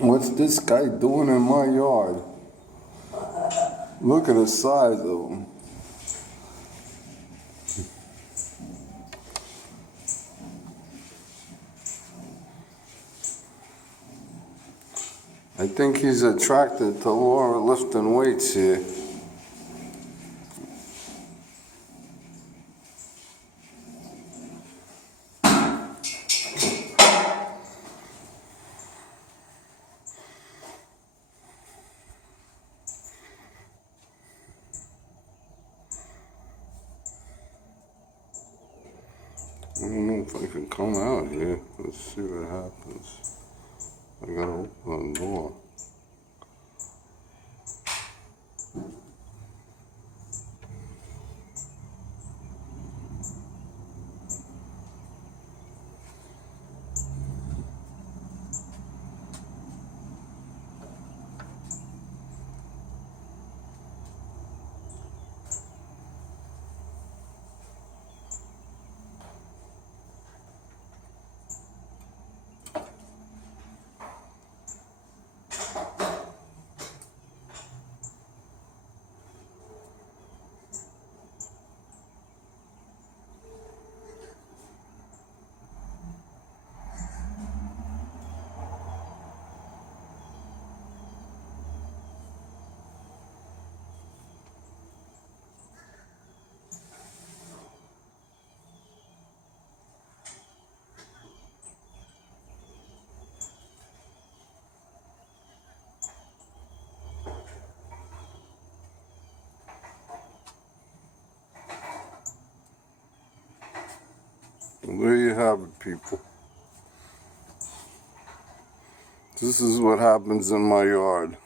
What's this guy doing in my yard? Look at the size of him. I think he's attracted to Laura lifting weights here. I don't know if I can come out here. Let's see what happens. I gotta open the door. There you have it, people. This is what happens in my yard.